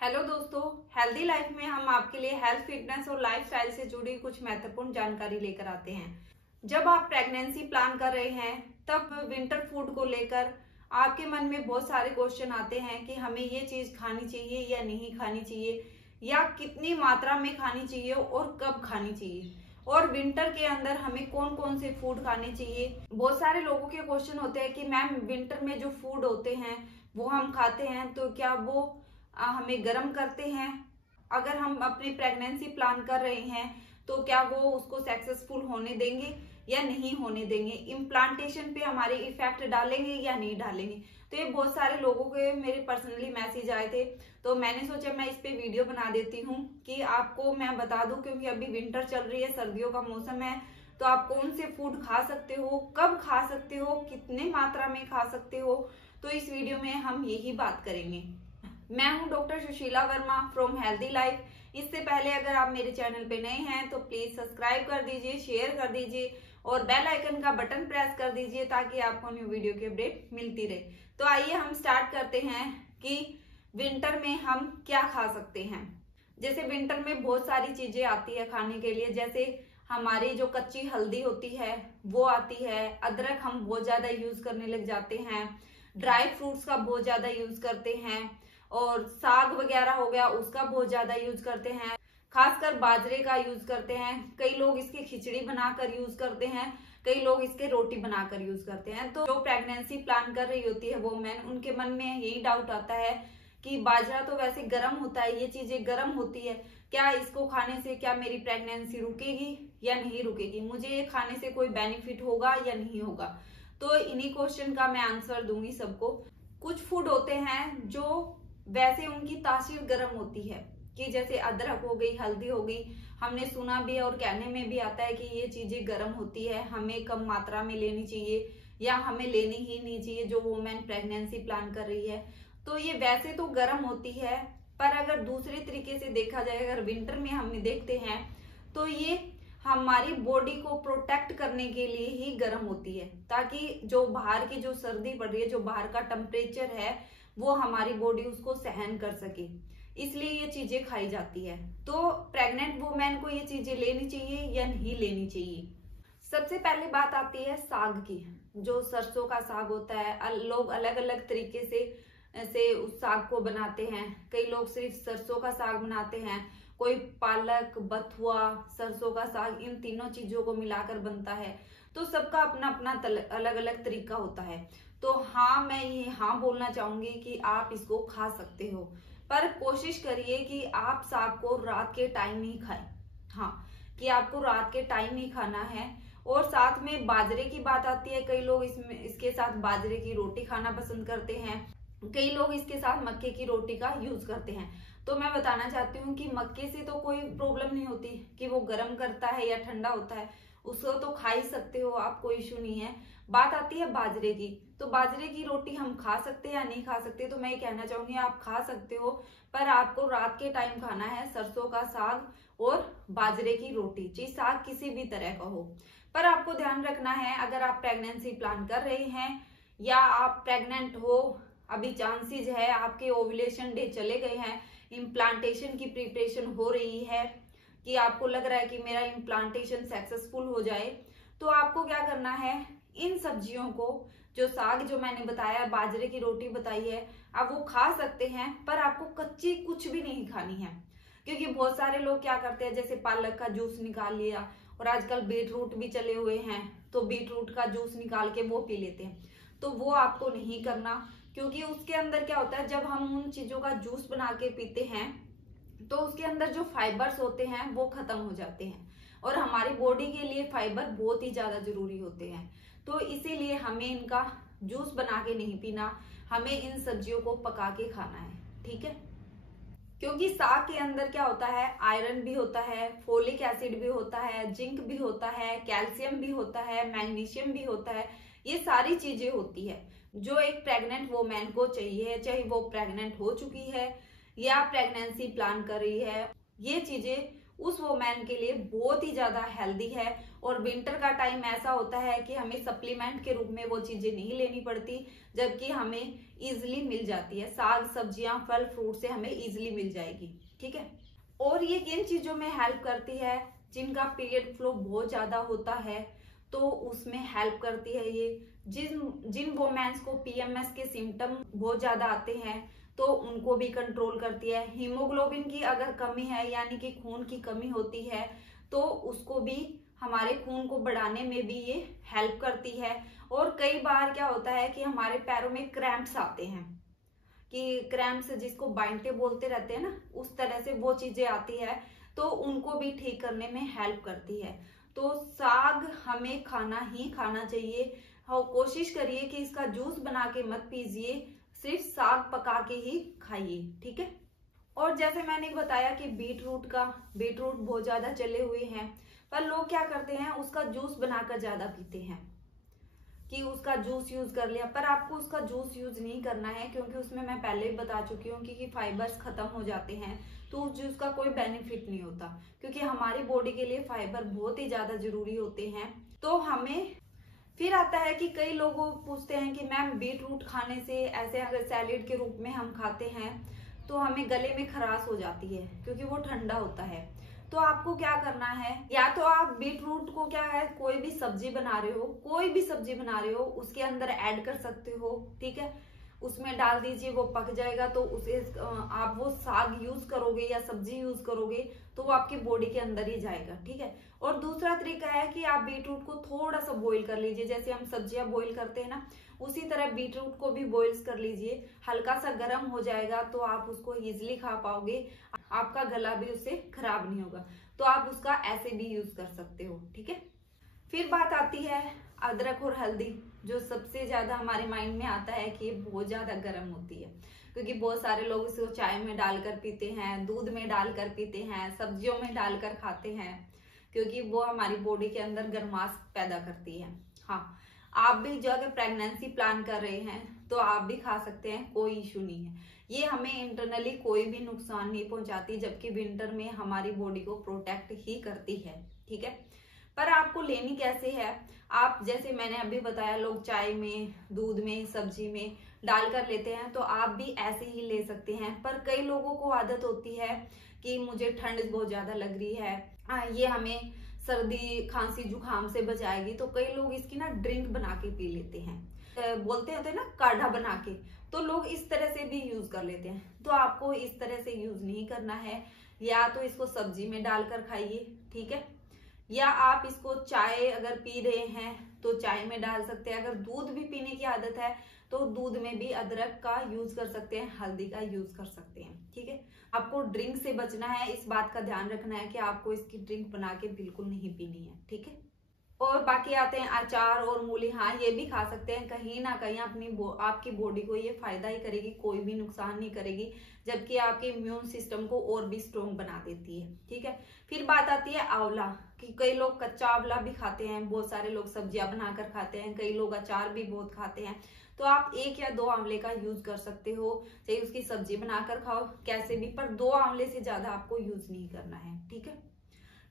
Hello दोस्तों, healthy life में हम आपके लिए हेल्थ, फिटनेस और लाइफस्टाइल से जुड़ी कुछ महत्वपूर्ण जानकारी लेकर आते हैं। जब आप प्रेगनेंसी प्लान कर रहे हैं तब विंटर फूड को लेकर आपके मन में बहुत सारे क्वेश्चन आते हैं कि हमें ये चीज खानी चाहिए या नहीं खानी चाहिए, या कितनी मात्रा में खानी चाहिए और कब खानी चाहिए, और विंटर के अंदर हमें कौन कौन से फूड खाने चाहिए। बहुत सारे लोगों के क्वेश्चन होते हैं कि मैम विंटर में जो फूड होते हैं वो हम खाते हैं तो क्या वो हमें गर्म करते हैं। अगर हम अपनी प्रेगनेंसी प्लान कर रहे हैं तो क्या वो उसको सक्सेसफुल होने देंगे या नहीं होने देंगे, इम्प्लांटेशन पे हमारे इफेक्ट डालेंगे या नहीं डालेंगे। तो ये बहुत सारे लोगों के मेरे पर्सनली मैसेज आए थे, तो मैंने सोचा मैं इस पे वीडियो बना देती हूँ कि आपको मैं बता दूं, क्योंकि अभी विंटर चल रही है, सर्दियों का मौसम है, तो आप कौन से फूड खा सकते हो, कब खा सकते हो, कितने मात्रा में खा सकते हो। तो इस वीडियो में हम यही बात करेंगे। मैं हूं doctor Sushila Verma from healthy life. इससे पहले अगर आप मेरे चैनल पे नए हैं तो प्लीज सब्सक्राइब कर दीजिए, शेयर कर दीजिए और बेल आइकन का बटन प्रेस कर दीजिए ताकि आपको न्यू वीडियो की अपडेट मिलती रहे। तो आइए हम स्टार्ट करते हैं कि विंटर में हम क्या खा सकते हैं। जैसे विंटर में बहुत सारी चीजें आती है खाने के लिए, जैसे हमारी जो कच्ची हल्दी होती है वो आती है, अदरक हम बहुत ज्यादा यूज करने लग जाते हैं, ड्राई फ्रूट्स का बहुत ज्यादा यूज करते हैं, और साग वगैरह हो गया उसका बहुत ज्यादा यूज करते हैं, खासकर बाजरे का यूज करते हैं। कई लोग इसकी खिचड़ी बनाकर यूज करते हैं, कई लोग इसके रोटी बनाकर यूज करते हैं। तो जो प्रेगनेंसी प्लान कर रही होती है वो मैन, उनके मन में यही डाउट आता है कि बाजरा तो वैसे गर्म होता है, ये चीजें गर्म होती है, क्या इसको खाने से क्या मेरी प्रेगनेंसी रुकेगी या नहीं रुकेगी, मुझे ये खाने से कोई बेनिफिट होगा या नहीं होगा। तो इन्हीं क्वेश्चन का मैं आंसर दूंगी सबको। कुछ फूड होते हैं जो वैसे उनकी तासीर गर्म होती है, कि जैसे अदरक हो गई, हल्दी हो गई, हमने सुना भी है और कहने में भी आता है कि ये चीजें गर्म होती है, हमें कम मात्रा में लेनी चाहिए या हमें लेनी ही नहीं चाहिए जो वुमेन प्रेगनेंसी प्लान कर रही है। तो ये वैसे तो गर्म होती है, पर अगर दूसरे तरीके से देखा जाए, अगर विंटर में हम देखते हैं तो ये हमारी बॉडी को प्रोटेक्ट करने के लिए ही गर्म होती है, ताकि जो बाहर की जो सर्दी पड़ रही है, जो बाहर का टेम्परेचर है वो हमारी बॉडी उसको सहन कर सके, इसलिए ये चीजें खाई जाती है। तो प्रेग्नेंट वुमेन को ये चीजें लेनी चाहिए या नहीं लेनी चाहिए। सबसे पहले बात आती है साग की। जो सरसों का साग होता है, लोग अलग अलग तरीके से उस साग को बनाते हैं। कई लोग सिर्फ सरसों का साग बनाते हैं, कोई पालक, बथुआ, सरसों का साग, इन तीनों चीजों को मिलाकर बनता है। तो सबका अपना अपना अलग अलग तरीका होता है। तो हाँ, मैं ये हाँ बोलना चाहूंगी कि आप इसको खा सकते हो, पर कोशिश करिए कि आप साग को रात के टाइम ही खाएं। हाँ, कि आपको रात के टाइम ही खाना है। और साथ में बाजरे की बात आती है, कई लोग इसके साथ बाजरे की रोटी खाना पसंद करते हैं, कई लोग इसके साथ मक्के की रोटी का यूज करते हैं। तो मैं बताना चाहती हूँ कि मक्के से तो कोई प्रॉब्लम नहीं होती कि वो गर्म करता है या ठंडा होता है, उसको तो खा ही सकते हो आप, कोई इशू नहीं है। बात आती है बाजरे की, तो बाजरे की रोटी हम खा सकते हैं या नहीं खा सकते। तो मैं ये कहना चाहूंगी आप खा सकते हो, पर आपको रात के टाइम खाना है सरसों का साग और बाजरे की रोटी, चाहे साग किसी भी तरह का हो। पर आपको ध्यान रखना है, अगर आप प्रेगनेंसी प्लान कर रहे हैं या आप प्रेग्नेंट हो, अभी चांसेस है, आपके ओव्यूलेशन डे चले गए हैं, इम्प्लांटेशन की प्रिपरेशन हो रही है, कि आपको लग रहा है कि मेरा इम्प्लांटेशन सक्सेसफुल हो जाए, तो आपको क्या करना है, इन सब्जियों को, जो साग जो मैंने बताया, बाजरे की रोटी बताई है, आप वो खा सकते हैं, पर आपको कच्ची कुछ भी नहीं खानी है। क्योंकि बहुत सारे लोग क्या करते हैं, जैसे पालक का जूस निकाल लिया, और आजकल बीट रूट भी चले हुए हैं, तो बीट रूट का जूस निकाल के वो पी लेते हैं। तो वो आपको नहीं करना, क्योंकि उसके अंदर क्या होता है, जब हम उन चीजों का जूस बना के पीते हैं तो उसके अंदर जो फाइबर्स होते हैं वो खत्म हो जाते हैं, और हमारी बॉडी के लिए फाइबर बहुत ही ज्यादा जरूरी होते हैं। तो इसीलिए हमें इनका जूस बना के नहीं पीना, हमें इन सब्जियों को पका के खाना है, ठीक है। क्योंकि साग के अंदर क्या होता है, आयरन भी होता है, फोलिक एसिड भी होता है, जिंक भी होता है, कैल्शियम भी होता है, मैग्नीशियम भी होता है, ये सारी चीजें होती है जो एक प्रेग्नेंट वुमेन को चाहिए, चाहे वो प्रेग्नेंट हो चुकी है या प्रेगनेंसी प्लान कर रही है। ये चीजें उस वोमेन के लिए बहुत ही ज्यादा हेल्दी है। और विंटर का टाइम ऐसा होता है कि हमें सप्लीमेंट के रूप में वो चीजें नहीं लेनी पड़ती, जबकि हमें इजिली मिल जाती है। साग सब्जियां फल फ्रूट से हमें इजिली मिल जाएगी, ठीक है। और ये किन चीजों में हेल्प करती है, जिनका पीरियड फ्लो बहुत ज्यादा होता है तो उसमें हेल्प करती है ये। जिन वोमेन्स को पीएमएस के सिम्टम बहुत ज्यादा आते हैं तो उनको भी कंट्रोल करती है। हीमोग्लोबिन की अगर कमी है, यानी कि खून की कमी होती है, तो उसको भी, हमारे खून को बढ़ाने में भी ये हेल्प करती है। और कई बार क्या होता है कि हमारे पैरों में क्रैम्प्स आते हैं, कि क्रैम्प्स जिसको बाइंटे बोलते रहते हैं ना, उस तरह से वो चीजें आती है, तो उनको भी ठीक करने में हेल्प करती है। तो साग हमें खाना ही खाना चाहिए। हाँ, कोशिश करिए कि इसका जूस बना के मत पीजिए, सिर्फ साग पका के ही खाइए, ठीक है। और जैसे मैंने बताया कि बीटरूट बहुत ज्यादा चले हुए हैं, पर लोग क्या करते हैं, उसका जूस बनाकर ज्यादा पीते हैं कि उसका जूस यूज कर लिया। पर आपको उसका जूस यूज नहीं करना है, क्योंकि उसमें मैं पहले ही बता चुकी हूँ कि फाइबर्स खत्म हो जाते हैं, तो उस जूस का कोई बेनिफिट नहीं होता, क्योंकि हमारी बॉडी के लिए फाइबर बहुत ही ज्यादा जरूरी होते हैं। तो हमें फिर आता है कि कई लोग पूछते हैं कि मैम बीटरूट खाने से, ऐसे अगर सैलेड के रूप में हम खाते हैं तो हमें गले में खराश हो जाती है, क्योंकि वो ठंडा होता है। तो आपको क्या करना है, या तो आप बीटरूट को क्या है, कोई भी सब्जी बना रहे हो उसके अंदर ऐड कर सकते हो, ठीक है। उसमें डाल दीजिए, वो पक जाएगा, तो उसे आप वो साग यूज करोगे या सब्जी यूज करोगे तो वो आपकी बॉडी के अंदर ही जाएगा, ठीक है। और दूसरा तरीका है कि आप बीटरूट को थोड़ा सा बॉईल कर लीजिए, जैसे हम सब्जियां बॉईल करते हैं ना, उसी तरह बीटरूट को भी बॉइल्स कर लीजिए। हल्का सा गर्म हो जाएगा तो आप उसको इजिली खा पाओगे, आपका गला भी उससे खराब नहीं होगा। तो आप उसका ऐसे भी यूज कर सकते हो, ठीक है। फिर बात आती है अदरक और हल्दी, जो सबसे ज्यादा हमारे माइंड में आता है कि ये बहुत ज्यादा गर्म होती है, क्योंकि बहुत सारे लोग इसको चाय में डालकर पीते हैं, दूध में डालकर पीते हैं, सब्जियों में डालकर खाते हैं, क्योंकि वो हमारी बॉडी के अंदर गर्माश पैदा करती है। हाँ, आप भी जो अगर प्रेगनेंसी प्लान कर रहे हैं तो आप भी खा सकते हैं, कोई इशू नहीं है। ये हमें इंटरनली कोई भी नुकसान नहीं पहुंचाती, जबकि विंटर में हमारी बॉडी को प्रोटेक्ट ही करती है, ठीक है। पर आपको लेनी कैसे है, आप जैसे मैंने अभी बताया, लोग चाय में, दूध में, सब्जी में डालकर लेते हैं, तो आप भी ऐसे ही ले सकते हैं। पर कई लोगों को आदत होती है कि मुझे ठंड बहुत ज्यादा लग रही है, ये हमें सर्दी खांसी जुकाम से बचाएगी, तो कई लोग इसकी ना ड्रिंक बना के पी लेते हैं, बोलते होते हैं ना काढ़ा बना के, तो लोग इस तरह से भी यूज कर लेते हैं। तो आपको इस तरह से यूज नहीं करना है, या तो इसको सब्जी में डालकर खाइए, ठीक है, या आप इसको चाय अगर पी रहे हैं तो चाय में डाल सकते हैं। अगर दूध भी पीने की आदत है तो दूध में भी अदरक का यूज कर सकते हैं, हल्दी का यूज कर सकते हैं, ठीक है। आपको ड्रिंक से बचना है, इस बात का ध्यान रखना है कि आपको इसकी ड्रिंक बना के बिल्कुल नहीं पीनी है, ठीक है। और बाकी आते हैं अचार और मूली, हाँ ये भी खा सकते हैं, कहीं ना कहीं आपकी बॉडी को ये फायदा ही करेगी, कोई भी नुकसान नहीं करेगी, जबकि आपके इम्यून सिस्टम को और भी स्ट्रोंग बना देती है, ठीक है। फिर बात आती है आंवला, कि कई लोग कच्चा आंवला भी खाते हैं, बहुत सारे लोग सब्जियां बनाकर खाते हैं, कई लोग अचार भी बहुत खाते हैं। तो आप 1 या 2 आंवले का यूज कर सकते हो, चाहे उसकी सब्जी बनाकर खाओ, कैसे भी, पर 2 आंवले से ज्यादा आपको यूज नहीं करना है, ठीक है।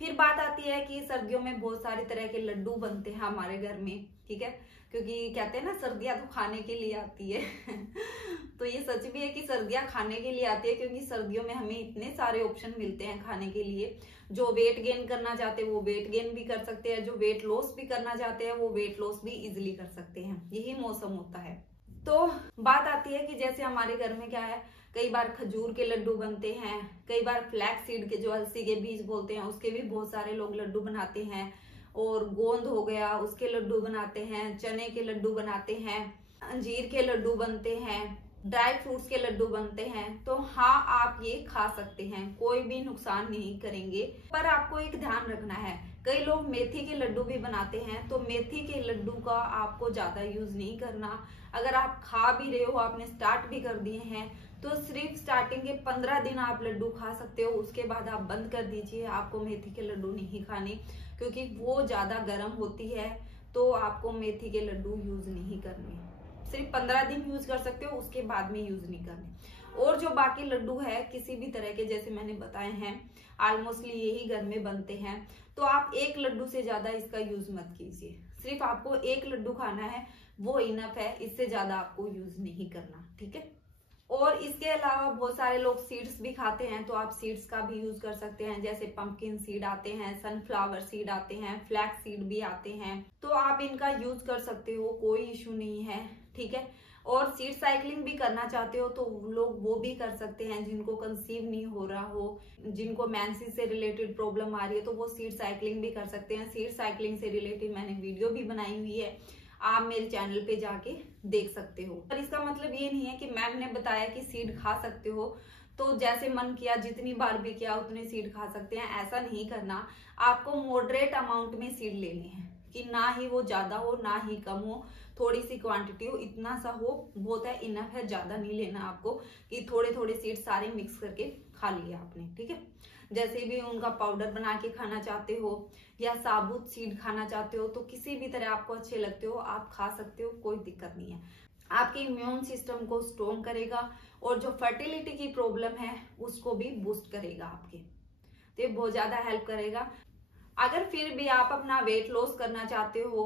फिर बात आती है कि सर्दियों में बहुत सारे तरह के लड्डू बनते हैं हमारे घर में, ठीक है, क्योंकि कहते हैं ना सर्दियां तो खाने के लिए आती है तो ये सच भी है कि सर्दियां खाने के लिए आती है, क्योंकि सर्दियों में हमें इतने सारे ऑप्शन मिलते हैं खाने के लिए। जो वेट गेन करना चाहते हैं वो वेट गेन भी कर सकते हैं, जो वेट लॉस भी करना चाहते हैं वो वेट लॉस भी इजिली कर सकते हैं, यही मौसम होता है। तो बात आती है कि जैसे हमारे घर में क्या है, कई बार खजूर के लड्डू बनते हैं, कई बार फ्लैक्स सीड के, जो अलसी के बीज बोलते हैं, उसके भी बहुत सारे लोग लड्डू बनाते हैं, और गोंद हो गया उसके लड्डू बनाते हैं, चने के लड्डू बनाते हैं, अंजीर के लड्डू बनते हैं, ड्राई फ्रूट्स के लड्डू बनते हैं। तो हाँ, आप ये खा सकते हैं, कोई भी नुकसान नहीं करेंगे। पर आपको एक ध्यान रखना है, कई लोग मेथी के लड्डू भी बनाते हैं, तो मेथी के लड्डू का आपको ज्यादा यूज नहीं करना। अगर आप खा भी रहे हो, आपने स्टार्ट भी कर दिए हैं, तो सिर्फ स्टार्टिंग के 15 दिन आप लड्डू खा सकते हो, उसके बाद आप बंद कर दीजिए। आपको मेथी के लड्डू नहीं खाने, क्योंकि वो ज्यादा गर्म होती है, तो आपको मेथी के लड्डू यूज नहीं करने। सिर्फ 15 दिन यूज कर सकते हो, उसके बाद में यूज नहीं करने। और जो बाकी लड्डू है किसी भी तरह के, जैसे मैंने बताए हैं ऑलमोस्टली यही घर में बनते हैं, तो आप एक लड्डू से ज्यादा इसका यूज मत कीजिए। सिर्फ आपको एक लड्डू खाना है, वो इनफ है, इससे ज्यादा आपको यूज नहीं करना, ठीक है। और इसके अलावा बहुत सारे लोग सीड्स भी खाते हैं, तो आप सीड्स का भी यूज कर सकते हैं। जैसे पंपकिन सीड आते हैं, सनफ्लावर सीड आते हैं, फ्लैक्स सीड भी आते हैं, तो आप इनका यूज कर सकते हो, कोई इशू नहीं है, ठीक है। और सीड साइकिलिंग भी करना चाहते हो तो लोग वो भी कर सकते हैं, जिनको कंसीव नहीं हो रहा हो, जिनको मेंसेस से रिलेटेड प्रॉब्लम आ रही है, तो वो सीड साइकिलिंग भी कर सकते हैं। सीड साइकिलिंग से रिलेटेड मैंने वीडियो भी बनाई हुई है, आप मेरे चैनल पे जाके देख सकते हो। पर इसका मतलब ये नहीं है कि मैम ने बताया कि सीड खा सकते हो तो जैसे मन किया जितनी बार भी किया उतने सीड खा सकते हैं, ऐसा नहीं करना। आपको मॉडरेट अमाउंट में सीड लेने हैं, कि ना ही वो ज्यादा हो ना ही कम हो, थोड़ी सी क्वांटिटी हो, इतना सा हो बहुत है, इनफ है। ज्यादा नहीं लेना आपको कि थोड़े थोड़े सीड सारे मिक्स करके खा लिया आपने, ठीक है। जैसे भी उनका पाउडर बना के खाना चाहते हो या साबुत सीड खाना चाहते हो, तो किसी भी तरह आपको अच्छे लगते हो आप खा सकते हो, कोई दिक्कत नहीं है। आपके इम्यून सिस्टम को स्ट्रॉन्ग करेगा और जो फर्टिलिटी की प्रॉब्लम है उसको भी बूस्ट करेगा आपके, तो ये बहुत ज्यादा हेल्प करेगा। अगर फिर भी आप अपना वेट लॉस करना चाहते हो,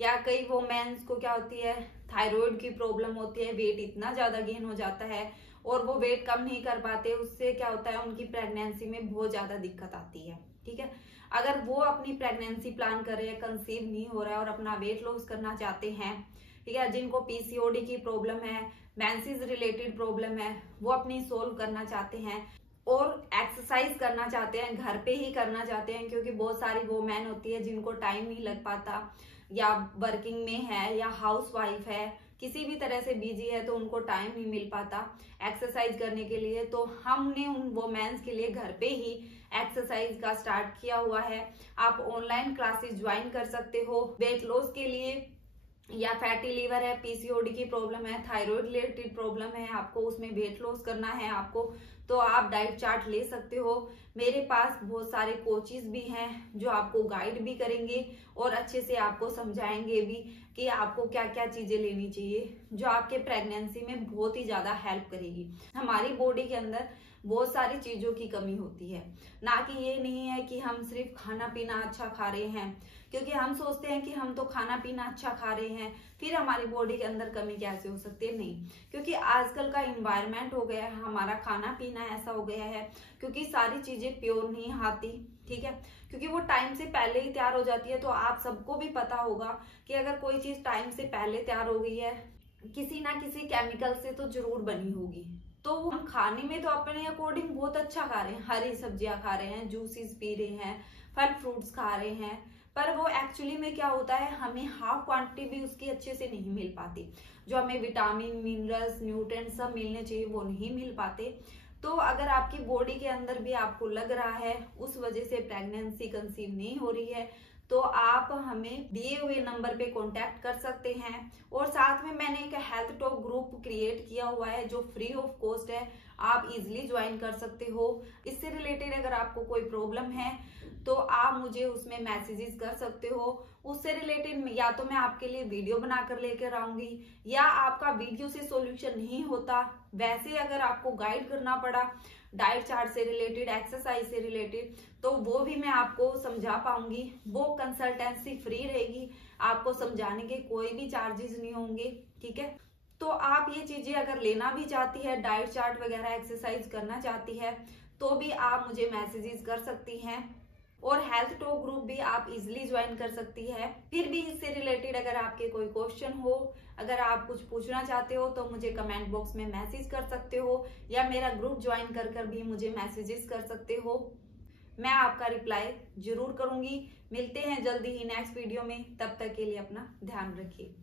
या कई वोमेन्स को क्या होती है थायराइड की प्रॉब्लम होती है, वेट इतना ज्यादा गेन हो जाता है और वो वेट कम नहीं कर पाते, उससे क्या होता है उनकी प्रेगनेंसी में बहुत ज्यादा दिक्कत आती है, ठीक है। अगर वो अपनी प्रेगनेंसी प्लान कर रहे हैं, कंसीव नहीं हो रहा है और अपना वेट लॉस करना चाहते हैं, ठीक है, जिनको पीसीओडी की प्रॉब्लम है, मेंसेस रिलेटेड प्रॉब्लम है, वो अपनी सोल्व करना चाहते हैं और एक्सरसाइज करना चाहते हैं, घर पे ही करना चाहते हैं, क्योंकि बहुत सारी वोमेन होती है जिनको टाइम नहीं लग पाता, या वर्किंग में है या हाउस वाइफ है, किसी भी तरह से बिजी है, तो उनको टाइम नहीं मिल पाता एक्सरसाइज करने के लिए। तो हमने उन वोमेन्स के लिए घर पे ही एक्सरसाइज का स्टार्ट किया हुआ है। आप ऑनलाइन क्लासेस ज्वाइन कर सकते हो वेट लॉस के लिए, या फैटी लीवर है, पीसीओडी की प्रॉब्लम है, थायराइड रिलेटेड प्रॉब्लम है, आपको उसमें वेट लॉस करना है आपको, तो आप डाइट चार्ट ले सकते हो। मेरे पास बहुत सारे कोचेस भी हैं जो आपको गाइड भी करेंगे और अच्छे से आपको समझाएंगे भी कि आपको क्या क्या चीजें लेनी चाहिए, जो आपके प्रेगनेंसी में बहुत ही ज्यादा हेल्प करेगी। हमारी बॉडी के अंदर बहुत सारी चीजों की कमी होती है, ना कि ये नहीं है कि हम सिर्फ खाना पीना अच्छा खा रहे हैं, क्योंकि हम सोचते हैं कि हम तो खाना पीना अच्छा खा रहे हैं फिर हमारी बॉडी के अंदर कमी कैसे हो सकती है, नहीं। क्योंकि आजकल का इन्वायरमेंट हो गया है, हमारा खाना पीना ऐसा हो गया है, क्योंकि सारी चीजें प्योर नहीं आती, ठीक है, क्योंकि वो टाइम से पहले ही तैयार हो जाती है। तो आप सबको भी पता होगा कि अगर कोई चीज टाइम से पहले तैयार हो गई है, किसी ना किसी केमिकल से तो जरूर बनी होगी। तो हम खाने में तो अपने अकॉर्डिंग बहुत अच्छा खा रहे हैं, हरी सब्जियां खा रहे हैं, जूसेस पी रहे हैं, फल फ्रूट्स खा रहे हैं, पर वो एक्चुअली में क्या होता है हमें हाफ क्वांटिटी भी उसकी अच्छे से नहीं मिल पाती। जो हमें विटामिन मिनरल्स न्यूट्रिएंट्स सब मिलने चाहिए वो नहीं मिल पाते। तो अगर आपकी बॉडी के अंदर भी आपको लग रहा है उस वजह से प्रेगनेंसी कंसीव नहीं हो रही है, तो आप हमें दिए हुए नंबर पे कांटेक्ट कर सकते हैं। और साथ में मैंने एक हेल्थ टॉक ग्रुप क्रिएट किया हुआ है जो फ्री ऑफ कॉस्ट है, आप इजीली ज्वाइन कर सकते हो। इससे रिलेटेड अगर आपको कोई प्रॉब्लम है तो आप मुझे उसमें मैसेजेस कर सकते हो। उससे रिलेटेड या तो मैं आपके लिए वीडियो बनाकर लेकर आऊंगी, या आपका वीडियो से सॉल्यूशन नहीं होता, वैसे अगर आपको गाइड करना पड़ा डाइट चार्ट से रिलेटेड, एक्सरसाइज से रिलेटेड, तो वो भी मैं आपको समझा पाऊंगी। वो कंसल्टेंसी फ्री रहेगी, आपको समझाने के कोई भी चार्जेस नहीं होंगे, ठीक है। तो आप ये चीजें अगर लेना भी चाहती है, डाइट चार्ट वगैरह एक्सरसाइज करना चाहती है, तो भी आप मुझे मैसेजेस कर सकती हैं। और हेल्थ टॉक ग्रुप भी आप इजिली ज्वाइन कर सकती है। फिर भी इससे रिलेटेड अगर आपके कोई क्वेश्चन हो, अगर आप कुछ पूछना चाहते हो, तो मुझे कमेंट बॉक्स में मैसेज कर सकते हो, या मेरा ग्रुप ज्वाइन कर भी मुझे मैसेजेस कर सकते हो। मैं आपका रिप्लाई जरूर करूंगी। मिलते हैं जल्दी ही नेक्स्ट वीडियो में, तब तक के लिए अपना ध्यान रखिए।